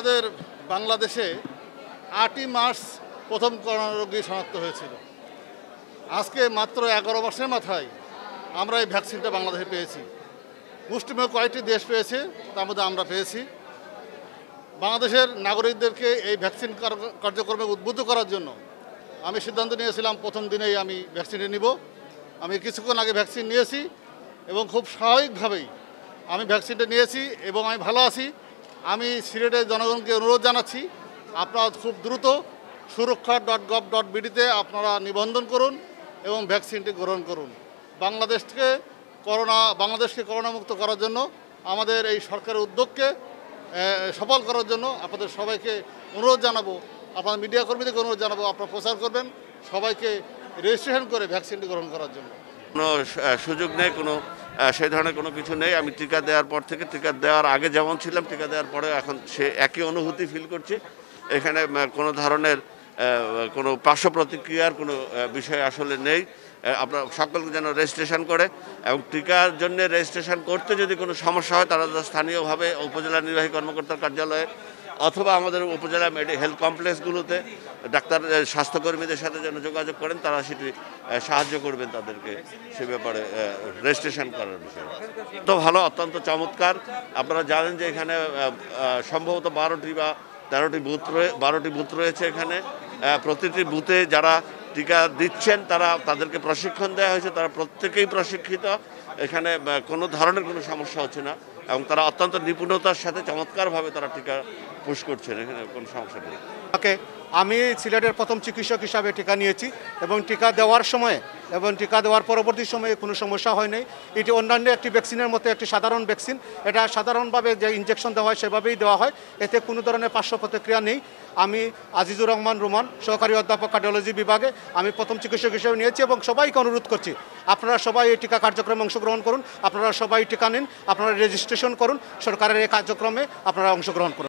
আমাদের বাংলাদেশে ৮ই মার্চ প্রথম করোনা রোগী শনাক্ত হয়েছিল। আজকে মাত্র ১১ মাসের মাথায় আমরা এই ভ্যাকসিনটা বাংলাদেশে পেয়েছি। মুষ্টিমেয় কয়েকটি দেশ পেয়েছে, তার মধ্যে আমরা পেয়েছি। বাংলাদেশের নাগরিকদেরকে এই ভ্যাকসিন কার্যক্রমে উদ্বুদ্ধ করার জন্য আমি সিদ্ধান্ত নিয়েছিলাম প্রথম দিনেই আমি ভ্যাকসিনটা নিব। আমি কিছুক্ষণ আগে ভ্যাকসিন নিয়েছি এবং খুব স্বাভাবিকভাবেই আমি ভ্যাকসিনটা নিয়েছি এবং আমি ভালো আছি। আমি সিলেটের জনগণকে অনুরোধ জানাচ্ছি, আপনারা খুব দ্রুত সুরক্ষা.gov.bd-তে আপনারা নিবন্ধন করুন এবং ভ্যাকসিনটি গ্রহণ করুন। বাংলাদেশকে করোনামুক্ত করার জন্য আমাদের এই সরকারের উদ্যোগকে সফল করার জন্য আপনাদের সবাইকে অনুরোধ জানাবো, আপনার মিডিয়া কর্মীদেরকে অনুরোধ জানাবো, আপনারা প্রচার করবেন সবাইকে রেজিস্ট্রেশন করে ভ্যাকসিনটি গ্রহণ করার জন্য। কোনো সুযোগ নেই, কোনো সেই ধরনের কোনো কিছু নেই। আমি টিকা দেওয়ার পর থেকে, টিকা দেওয়ার আগে যেমন ছিলাম, টিকা দেওয়ার পরে এখন সে একই অনুভূতি ফিল করছি। এখানে কোনো ধরনের কোনো পার্শ্ব প্রতিক্রিয়ার কোনো বিষয় আসলে নেই। আপনার সকলকে যেন রেজিস্ট্রেশন করে এবং টিকার জন্য রেজিস্ট্রেশন করতে যদি কোনো সমস্যা হয় তারা স্থানীয়ভাবে উপজেলা নির্বাহী কর্মকর্তার কার্যালয়ে অথবা আমাদের উপজেলা হেলথ কমপ্লেক্সগুলোতে ডাক্তার স্বাস্থ্যকর্মীদের সাথে যেন যোগাযোগ করেন, তারা সেটি সাহায্য করবেন তাদেরকে সে ব্যাপারে রেজিস্ট্রেশন করার বিষয়ে। তো ভালো, অত্যন্ত চমৎকার। আপনারা জানেন যে এখানে সম্ভবত 12টি বা 13টি বুথ রয়েছে। এখানে প্রতিটি বুথে যারা টিকা দিচ্ছেন তাদেরকে প্রশিক্ষণ দেওয়া হয়েছে, তারা প্রত্যেকেই প্রশিক্ষিত। এখানে কোনো ধরনের কোনো সমস্যা হচ্ছে না এবং তারা অত্যন্ত নিপুণতার সাথে চমৎকারভাবে তারা টিকা পুশ করছেন, এখানে কোনো সমস্যা নেই। আমি সিলেটের প্রথম চিকিৎসক হিসাবে টিকা নিয়েছি এবং টিকা দেওয়ার সময় এবং টিকা দেওয়ার পরবর্তী সময়ে কোনো সমস্যা হয় নাই। এটি অন্যান্য একটি ভ্যাকসিনের মতো একটি সাধারণ ভ্যাকসিন। এটা সাধারণভাবে যে ইনজেকশন দেওয়া হয় সেভাবেই দেওয়া হয়, এতে কোনো ধরনের পার্শ্ব প্রতিক্রিয়া নেই। আমি আজিজুর রহমান রুমান, সহকারী অধ্যাপক কার্ডিওলজি বিভাগে আমি প্রথম চিকিৎসক হিসেবে নিয়েছি এবং সবাইকে অনুরোধ করছি আপনারা সবাই এই টিকা কার্যক্রমে অংশগ্রহণ করুন। আপনারা সবাই টিকা নিন, আপনারা রেজিস্ট্রেশন করুন, সরকারের এই কার্যক্রমে আপনারা অংশগ্রহণ করুন।